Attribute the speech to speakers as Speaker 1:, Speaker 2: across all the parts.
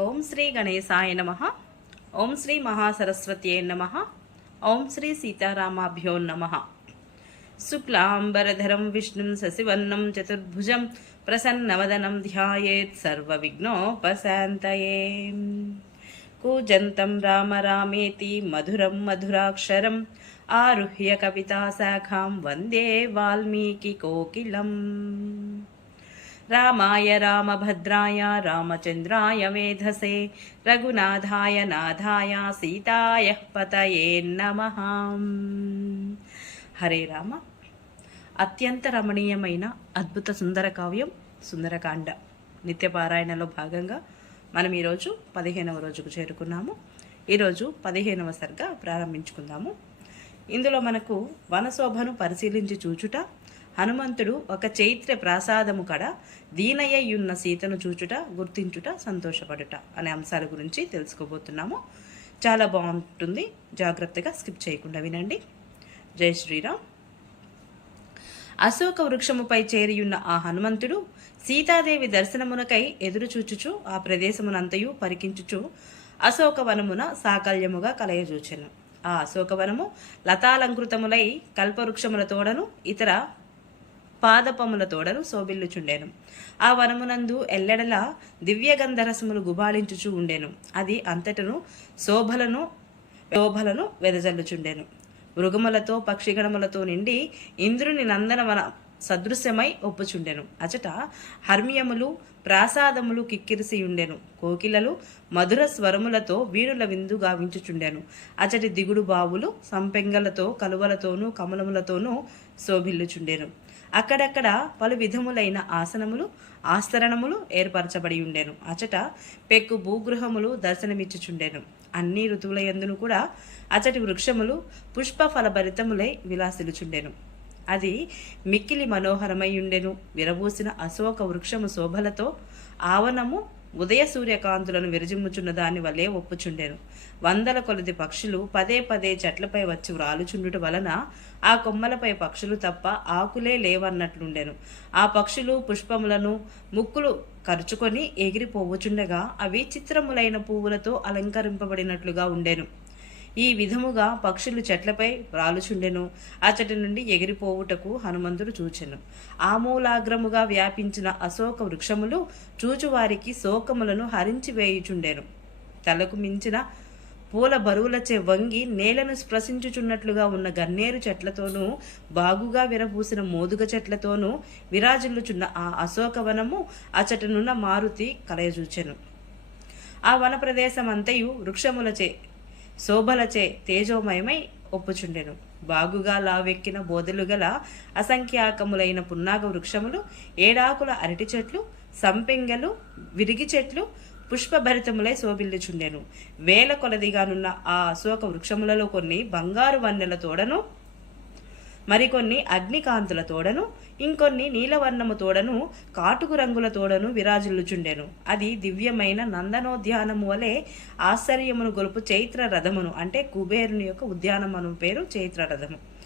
Speaker 1: ఓం శ్రీ గణేశాయ నమ. ఓం శ్రీ మహాసరస్వత్యే నమ. ఓం శ్రీ సీతారామాభ్యో నమ. శుక్లాంబరధరం విష్ణుం శశివర్ణం చతుర్భుజం ప్రసన్నవదనం ధ్యాయేత్ సర్వవిఘ్నోపశాంతయే. కూజంతం రామ రామేతి మధురం మధురాక్షరం ఆరుహ్య కవితాశాఖాం వందే వాల్మీకి కోకిలం. రామాయ రామభద్రాయ రామచంద్రాయ వేధసే రఘునాథాయ నాథాయ సీతాయ పతయే నమ. హరే రామ. అత్యంత రమణీయమైన అద్భుత సుందర కావ్యం సుందరకాండ. నిత్యపారాయణలో భాగంగా మనం ఈరోజు పదిహేనవ రోజుకు చేరుకున్నాము. ఈరోజు పదిహేనవ సర్గ ప్రారంభించుకుందాము. ఇందులో మనకు వనశోభను పరిశీలించి చూచుట హనుమంతుడు ఒక చైత్ర ప్రాసాదము కడ దీనయ్యున్న సీతను చూచుట గుర్తించుట సంతోషపడుట అనే అంశాల గురించి తెలుసుకోబోతున్నాము. చాలా బాగుంటుంది. జాగ్రత్తగా స్కిప్ చేయకుండా వినండి. జై శ్రీరామ్. అశోక వృక్షముపై చేరియున్న ఆ హనుమంతుడు సీతాదేవి దర్శనమునకై ఎదురుచూచుచు ఆ ప్రదేశమునంతయు పరికించుచు అశోకవనమున సాకల్యముగా కలయజూచెను. ఆ అశోకవనము లతాలంకృతములై కల్పవృక్షముల తోడను ఇతర పాదపముల తోడను శోభిల్లుచుండెను. ఆ వనమునందు ఎల్లెడల దివ్యగంధరసములు గుబాళించుచు ఉండెను. అది అంతటను శోభలను శోభలను వెదజల్లుచుండెను. మృగములతో పక్షిగణములతో నిండి ఇంద్రుని నందనవన సదృశ్యమై ఒప్పుచుండెను. అచట హర్మియములు ప్రాసాదములు కిక్కిరిసి ఉండెను కోకిలలు మధుర స్వరములతో వీణుల విందు గావించుచుండెను. అచటి దిగుడు బావులు సంపెంగలతో కలువలతోనూ కమలములతోనూ శోభిల్లుచుండెను. అక్కడక్కడ పలు విధములైన ఆసనములు ఆస్తరణములు ఏర్పరచబడి ఉండెను. అచట పెక్కు భూగృహములు దర్శనమిచ్చుచుండెను. అన్ని ఋతువుల యందును కూడా అచటి వృక్షములు పుష్ప ఫలభరితములై విలాసిలుచుండెను అది మిక్కిలి మనోహరమై ఉండెను. విరబూసిన అశోక వృక్షము శోభలతో ఆవనము ఉదయ సూర్యకాంతులను విరజిమ్ముచున్న దాని వలె ఒప్పుచుండెను. వందల కొలది పక్షులు పదే పదే చెట్లపై వచ్చి వ్రాలుచుండుట వలన ఆ కొమ్మలపై పక్షులు తప్ప ఆకులే లేవన్నట్లుండెను. ఆ పక్షులు పుష్పములను ముక్కులు కరుచుకొని ఎగిరిపోవచుండగా అవి చిత్రములైన పువ్వులతో అలంకరింపబడినట్లుగా ఉండెను. ఈ విధముగా పక్షులు చెట్లపై రాలుచుండెను అచ్చటి నుండి ఎగిరిపోవుటకు హనుమంతుడు చూచెను. ఆమూలాగ్రముగా వ్యాపించిన అశోక వృక్షములు చూచువారికి శోకములను హరించి వేయుచుండెను. తలకు మించిన పూల బరువులచే వంగి నేలను స్పృశించుచున్నట్లుగా ఉన్న గన్నేరు చెట్లతోనూ బాగుగా విరబూసిన మోదుగ చెట్లతోనూ విరాజిల్లుచున్న ఆ అశోకవనము అచటనున్న మారుతి కలయజూచెను. ఆ వన ప్రదేశమంతయు వృక్షములచే శోభలచే తేజోమయమై ఒప్పుచుండెను. బాగుగా లావెక్కిన బోధలు గల అసంఖ్యాకములైన పున్నాగ వృక్షములు ఏడాకుల అరటి చెట్లు సంపెంగలు విరిగి చెట్లు పుష్పభరితములై శోభిల్లుచుండెను. వేల కొలదిగానున్న ఆ అశోక వృక్షములలో కొన్ని బంగారు వన్నెల తోడను మరికొన్ని అగ్నికాంతుల తోడను ఇంకొన్ని నీలవర్ణము తోడను కాటుకు రంగుల తోడను విరాజిల్లుచుండెను. అది దివ్యమైన నందనోద్యానము వలె ఆశ్చర్యమును గొలుపు చైత్ర రథమును అంటే కుబేరుని యొక్క ఉద్యానమను పేరు చైత్ర రథము.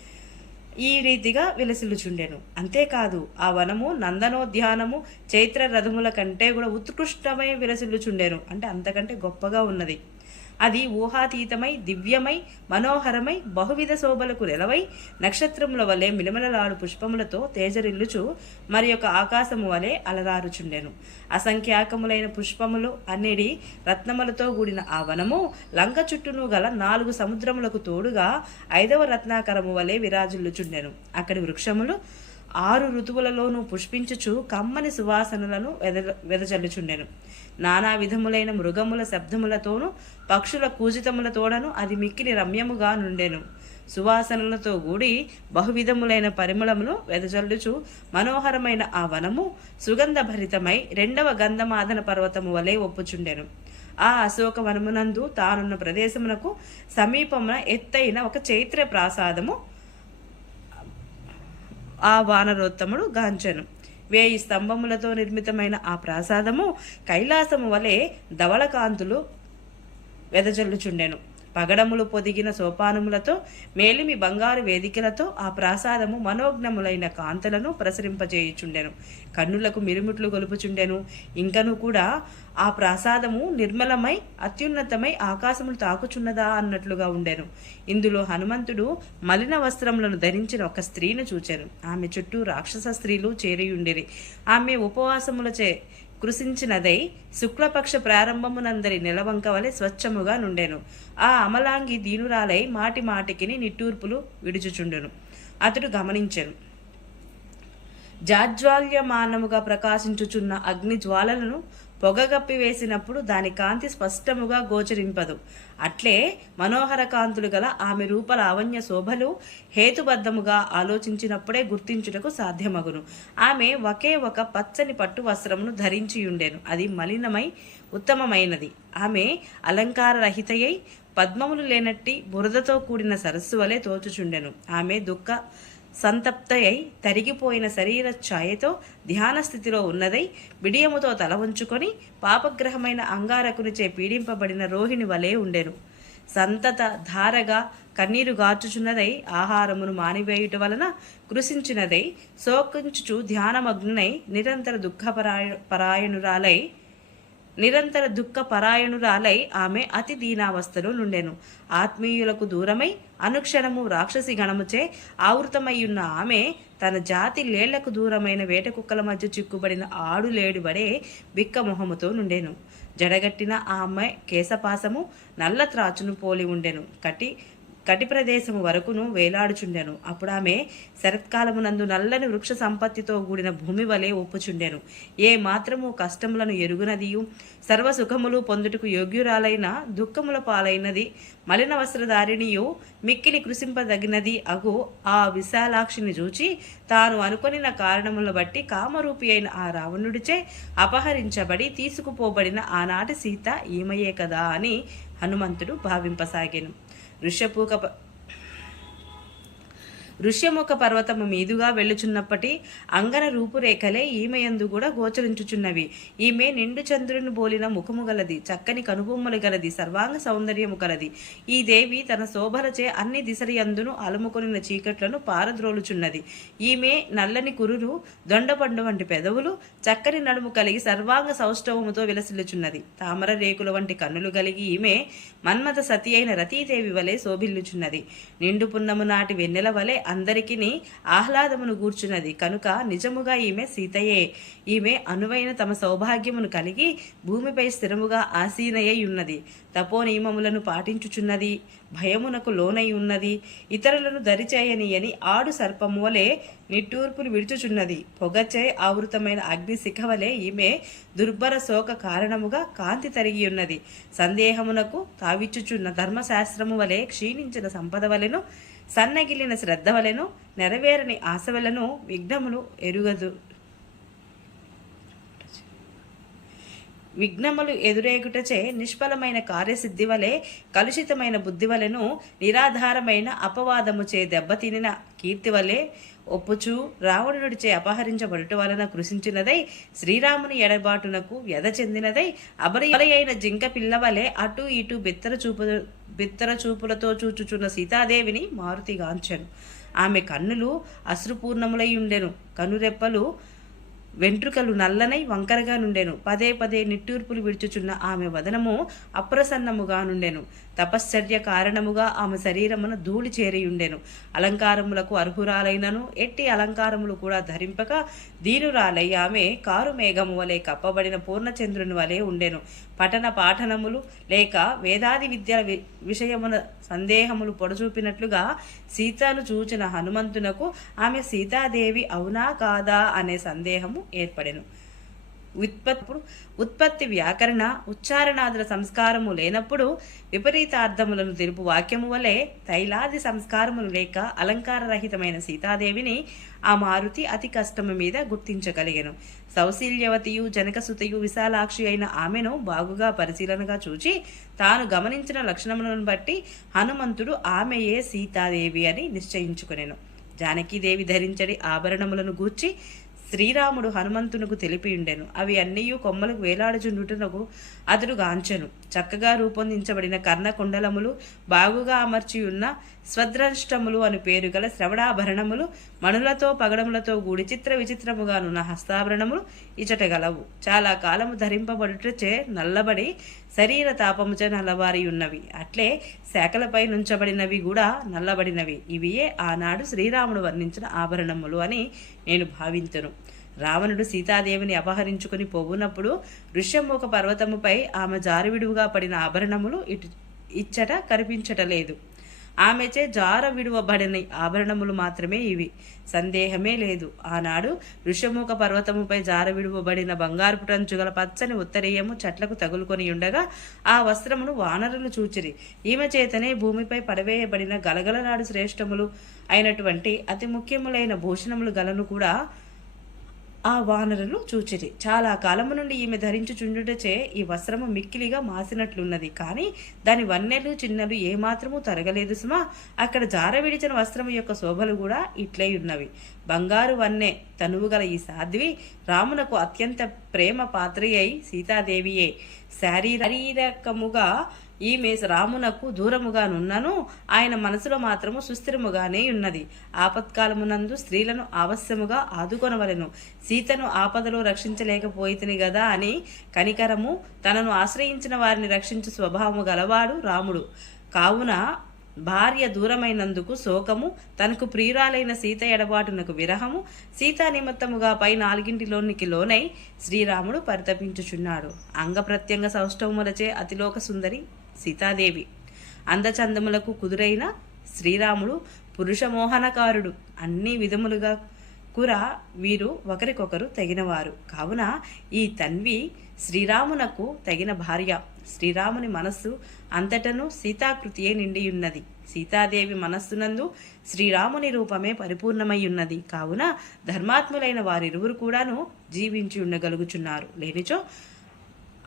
Speaker 1: ఈ రీతిగా విలసిల్లుచుండెను. అంతేకాదు ఆ వనము నందనోద్యానము చైత్ర రథముల కంటే కూడా ఉత్కృష్టమై విలసిల్లుచుండెను. అంటే అంతకంటే గొప్పగా ఉన్నది. అది ఊహాతీతమై దివ్యమై మనోహరమై బహువిధ శోభలకు నెలవై నక్షత్రముల వలె మిలమలలాడు పుష్పములతో తేజరిల్లుచు మరి యొక్క ఆకాశము వలె అలరారుచుండెను. అసంఖ్యాకములైన పుష్పములు అన్నిడి రత్నములతో కూడిన ఆ వనము లంక చుట్టూను గల నాలుగు సముద్రములకు తోడుగా ఐదవ రత్నాకరము వలె విరాజుల్లుచుండెను. అక్కడి వృక్షములు ఆరు ఋతువులలోనూ పుష్పించుచు కమ్మని సువాసనలను వెద వెదజల్లుచుండెను. నానా విధములైన మృగముల శబ్దములతోనూ పక్షుల కూజితములతోడను అది మిక్కిలి రమ్యముగా నుండెను. సువాసనలతో కూడి బహువిధములైన పరిమళములు వెదజల్లుచు మనోహరమైన ఆ వనము సుగంధభరితమై రెండవ గంధమాదన పర్వతము వలె ఒప్పుచుండెను. ఆ అశోక వనమునందు తానున్న ప్రదేశమునకు సమీపమున ఎత్తైన ఒక చైత్ర ప్రాసాదము ఆ వానరోత్తముడు గాంచెను. వేయి స్తంభములతో నిర్మితమైన ఆ ప్రాసాదము కైలాసము వలె ధవళకాంతులు వెదజల్లుచుండెను. పగడములు పొదిగిన సోపానములతో మేలిమి బంగారు వేదికలతో ఆ ప్రాసాదము మనోజ్ఞములైన కాంతలను ప్రసరింపజేయుచుండెను. కన్నులకు మిరుమిట్లు గొలుపుచుండెను. ఇంకను కూడా ఆ ప్రాసాదము నిర్మలమై అత్యున్నతమై ఆకాశములు తాకుచున్నదా అన్నట్లుగా ఉండెను. ఇందులో హనుమంతుడు మలిన వస్త్రములను ధరించిన ఒక స్త్రీని చూచెను. ఆమె చుట్టూ రాక్షస స్త్రీలు చేరియుండిరి. ఆమె ఉపవాసములచే కృషించినదై శుక్లపక్ష ప్రారంభమునందరి నిలవంక వలె స్వచ్ఛముగా నుండెను. ఆ అమలాంగి దీనురాలై మాటి మాటికిని నిట్టూర్పులు విడుచుచుండెను. అతడు గమనించెను. జాజ్వాల్యమానముగా ప్రకాశించుచున్న అగ్ని జ్వాలలను పొగగప్పి వేసినప్పుడు దాని కాంతి స్పష్టముగా గోచరింపదు. అట్లే మనోహర కాంతులు గల ఆమె రూప లావణ్య శోభలు హేతుబద్ధముగా ఆలోచించినప్పుడే గుర్తించుటకు సాధ్యమగును. ఆమె ఒకే ఒక పచ్చని పట్టు వస్త్రమును ధరించియుండెను. అది మలినమై ఉత్తమమైనది. ఆమె అలంకార రహితయై పద్మములు లేనట్టి బురదతో కూడిన సరస్సు వలె తోచుచుండెను. ఆమె దుఃఖ సంతప్తయై తరిగిపోయిన శరీర ఛాయతో ధ్యాన స్థితిలో ఉన్నదై బిడియముతో తల ఉంచుకొని పాపగ్రహమైన అంగారకునిచే పీడింపబడిన రోహిణి వలె ఉండెను. సంతత ధారగా కన్నీరు గార్చుచున్నదై ఆహారమును మానివేయుట వలన కృషించినదై శోకించుచు ధ్యానమగ్నునై నిరంతర దుఃఖపరాయ పరాయణురాలై నిరంతర దుఃఖ పరాయణురాలై ఆమె అతి దీనావస్థలో నుండెను. ఆత్మీయులకు దూరమై అనుక్షణము రాక్షసి గణముచే ఆవృతమయ్యున్న ఆమె తన జాతి లేళ్ళకు దూరమైన వేట కుక్కల మధ్య చిక్కుబడిన ఆడు లేడు బిక్క మొహముతో నుండెను. జడగట్టిన ఆమె కేశపాసము నల్ల త్రాచును పోలి ఉండెను. కటి కటి ప్రదేశము వరకును వేలాడుచుండెను. అప్పుడు ఆమె శరత్కాలమునందు నల్లని వృక్ష సంపత్తితో కూడిన భూమి వలె ఒప్పుచుండెను. ఏ మాత్రము కష్టములను ఎరుగునదియు సర్వ సుఖములు పొందుటకు యోగ్యురాలైన దుఃఖముల పాలైనది మలిన వస్త్రధారిణియు మిక్కిలి కృషింపదగినది అగు ఆ విశాలాక్షిని చూచి తాను అనుకొనిన కారణములను బట్టి కామరూపి అయిన ఆ రావణుడిచే అపహరించబడి తీసుకుపోబడిన ఆనాటి సీత ఈమయే కదా అని హనుమంతుడు భావింపసాగాను. ఋష్యపూక ఋష్యముఖ పర్వతము మీదుగా వెళ్ళుచున్నప్పటి అంగన రూపురేఖలే ఈమెయందు కూడా గోచరించుచున్నవి. ఈమె నిండు చంద్రుని బోలిన ముఖము గలది చక్కని కనుబొమ్మలు గలది సర్వాంగ సౌందర్యము గలది. ఈ దేవి తన శోభలచే అన్ని దిశరియందును అలుముకొనిన చీకట్లను పారద్రోలుచున్నది. ఈమె నల్లని కురులు దొండపండు వంటి పెదవులు చక్కని నడుము కలిగి సర్వాంగ సౌష్ఠవముతో విలసిల్లుచున్నది. తామర రేకుల వంటి కన్నులు కలిగి ఈమె మన్మథ సతి అయిన రతీదేవి వలె శోభిల్లుచున్నది. నిండు పున్నము నాటి వెన్నెల వలె అందరికిని ఆహ్లాదమును గూర్చున్నది. కనుక నిజముగా ఈమె సీతయే. ఈమె అనువైన తమ సౌభాగ్యమును కలిగి భూమిపై స్థిరముగా ఆసీనయ్యి ఉన్నది తపోనియమములను పాటించుచున్నది. భయమునకు లోనై ఉన్నది. ఇతరులను దరిచేయనీయని ఆడు సర్పము వలె నిట్టూర్పులు విడుచుచున్నది. పొగచే ఆవృతమైన అగ్ని శిఖవలే ఈమె దుర్భర శోక కారణముగా కాంతి తరిగి ఉన్నది సందేహమునకు తావిచ్చుచున్న ధర్మశాస్త్రము వలె క్షీణించిన సంపద వలెను సన్నగిలిన శ్రద్ధ వలెను నెరవేరని ఆశ వలను విఘ్నములు ఎరుగదు. విఘ్నములు ఎదురేగుటచే నిష్ఫలమైన కార్యసిద్ధి వలె కలుషితమైన బుద్ధి వలెను నిరాధారమైన అపవాదముచే దెబ్బతినిన కీర్తి వలె ఒప్పుచూ రావణుడిచే అపహరించబడుట వలన కృషించినదై శ్రీరాముని ఎడబాటునకు వ్యధ చెందినదై అబరి అయిన జింక పిల్ల వలె అటు ఇటు బిత్తర చూపు బిత్తర చూపులతో చూచుచున్న సీతాదేవిని మారుతిగాంచెను ఆమె కన్నులు అశ్రుపూర్ణములై ఉండెను. కనురెప్పలు వెంట్రుకలు నల్లనై వంకరగా నుండెను. పదే పదే నిట్టూర్పులు విడుచుచున్న ఆమె వదనము అప్రసన్నముగా నుండెను. తపశ్చర్య కారణముగా ఆమె శరీరమున ధూళి చేరియుండెను. అలంకారములకు అర్హురాలైనను ఎట్టి అలంకారములు కూడా ధరింపక దీనురాలై ఆమె కారు మేఘము వలె కప్పబడిన పూర్ణచంద్రుని వలె ఉండెను. పఠన పాఠనములు లేక వేదాది విద్యల వి- విషయమున సందేహములు పొడచూపినట్లుగా సీతను చూచిన హనుమంతునకు ఆమె సీతాదేవి అవునా కాదా అనే సందేహము ఏర్పడెను. ఉత్పత్తి ఉత్పత్తి వ్యాకరణ ఉచ్చారణాదుల సంస్కారము లేనప్పుడు విపరీతార్థములను తెలుపు వాక్యము వలె తైలాది సంస్కారములు లేక అలంకారరహితమైన సీతాదేవిని ఆ మారుతి అతి కష్టము మీద గుర్తించగలిగాను. సౌశీల్యవతియు జనకసుతయు విశాలాక్షి అయిన ఆమెను బాగుగా పరిశీలనగా చూచి తాను గమనించిన లక్షణములను బట్టి హనుమంతుడు ఆమెయే సీతాదేవి అని నిశ్చయించుకునేను. జానకీదేవి ధరించడి ఆభరణములను గూర్చి శ్రీరాముడు హనుమంతునకు తెలిపి ఉండెను. అవి అన్నీ కొమ్మలకు వేలాడుచుండుటనకు అతడు గాంచెను. చక్కగా రూపొందించబడిన కర్ణ కుండలములు బాగుగా అమర్చి ఉన్న స్వద్రష్టములు అని పేరు గల శ్రవణాభరణములు మణులతో పగడములతో కూడి చిత్ర విచిత్రముగానున్న హస్తాభరణములు ఇచట గలవు. చాలా కాలము ధరింపబడుటచే నల్లబడి శరీర తాపముచే నల్లబారి ఉన్నవి అట్లే శాఖలపై నుంచబడినవి కూడా నల్లబడినవి. ఇవియే ఆనాడు శ్రీరాముడు వర్ణించిన ఆభరణములు అని నేను భావించను రావణుడు సీతాదేవిని అపహరించుకుని పోవునప్పుడు ఋష్యముఖ పర్వతముపై ఆమె జారువిడువుగా పడిన ఆభరణములు ఇటు ఇచ్చట కనిపించటలేదు. ఆమెచే జార విడువబడిన ఆభరణములు మాత్రమే ఇవి. సందేహమే లేదు. ఆనాడు ఋషముఖ పర్వతముపై జార విడువబడిన బంగారు టంచుగల పచ్చని ఉత్తరీయము చెట్లకు తగులుకొని ఉండగా ఆ వస్త్రమును వానరులు చూచిరి. ఈమె చేతనే భూమిపై పడవేయబడిన గలగలనాడు శ్రేష్టములు అయినటువంటి అతి ముఖ్యములైన భూషణములు గలను కూడా ఆ వానరులు చూచిరి. చాలా కాలము నుండి ఈమె ధరించుచుండుటచే ఈ వస్త్రము మిక్కిలిగా మాసినట్లున్నది. కానీ దాని వన్నెలు చిన్నలు ఏమాత్రము తరగలేదు సుమా. అక్కడ జార విడిచిన వస్త్రము యొక్క శోభలు కూడా ఇట్లే ఉన్నవి బంగారు వన్నె తనువు గల ఈ సాధ్వి రామునకు అత్యంత ప్రేమ పాత్రి అయి సీతాదేవియే శారీరకముగా ఈమె రామునకు దూరముగానున్నను ఆయన మనసులో మాత్రము సుస్థిరముగానే ఉన్నది. ఆపత్కాలమునందు స్త్రీలను ఆవశ్యముగా ఆదుకొనవలెను. సీతను ఆపదలో రక్షించలేకపోయితిని గదా అని కనికరము తనను ఆశ్రయించిన వారిని రక్షించు స్వభావము గలవాడు రాముడు. కావున భార్య దూరమైనందుకు శోకము తనకు ప్రియురాలైన సీత ఎడబాటునకు విరహము సీతా నిమిత్తముగా పై నాలుగింటిలోనికి లోనై శ్రీరాముడు పరితపించుచున్నాడు. అంగప్రత్యంగ సౌష్ఠవములచే అతిలోక సుందరి సీతాదేవి. అందచందములకు కుదురైన శ్రీరాముడు పురుషమోహనకారుడు. అన్ని విధములుగా కుర వీరు ఒకరికొకరు తగినవారు. కావున ఈ తన్వి శ్రీరామునకు తగిన భార్య. శ్రీరాముని మనస్సు అంతటను సీతాకృతియే నిండియున్నది. సీతాదేవి మనస్సునందు శ్రీరాముని రూపమే పరిపూర్ణమై ఉన్నది కావున ధర్మాత్ములైన వారిరువురు కూడాను జీవించి ఉండగలుగుచున్నారు. లేనిచో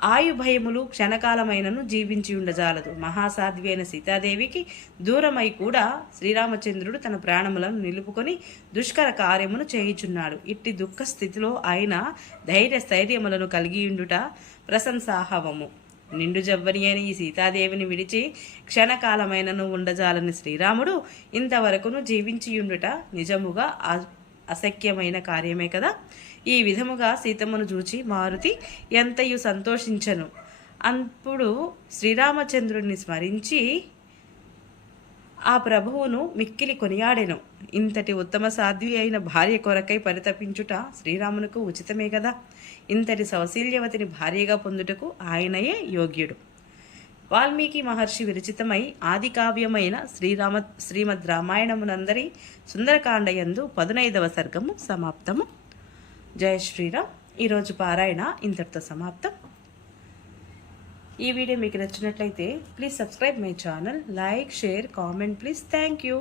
Speaker 1: ఆయుభయములు క్షణకాలమైనను జీవించి ఉండజాలదు. మహాసాధ్వి అయిన సీతాదేవికి దూరమై కూడా శ్రీరామచంద్రుడు తన ప్రాణములను నిలుపుకొని దుష్కర కార్యమును చేయుచున్నాడు. ఇట్టి దుఃఖ స్థితిలో ఆయన ధైర్య స్థైర్యములను కలిగియుండుట ప్రశంసాహవము. నిండు జవ్వని అయిన ఈ సీతాదేవిని విడిచి క్షణకాలమైనను ఉండజాలని శ్రీరాముడు ఇంతవరకును జీవించియుండుట నిజముగా అశక్యమైన కార్యమే కదా. ఈ విధముగా సీతమ్మను చూచి మారుతి ఎంతయు సంతోషించను. అప్పుడు శ్రీరామచంద్రుడిని స్మరించి ఆ ప్రభువును మిక్కిలి కొనియాడెను. ఇంతటి ఉత్తమ సాధ్వి అయిన భార్య కొరకై పరితపించుట శ్రీరామునకు ఉచితమే కదా ఇంతటి సౌశీల్యవతిని భార్యగా పొందుటకు ఆయనయే యోగ్యుడు వాల్మీకి మహర్షి విరచితమై ఆది కావ్యమైన శ్రీరామ శ్రీమద్ రామాయణమునందరి సుందరకాండయందు పదునైదవ సర్గము సమాప్తము. జయ శ్రీరామ్. ఈరోజు పారాయణ ఇంతటితో సమాప్తం. ఈ వీడియో మీకు నచ్చినట్లయితే please subscribe my channel like share comment please thank you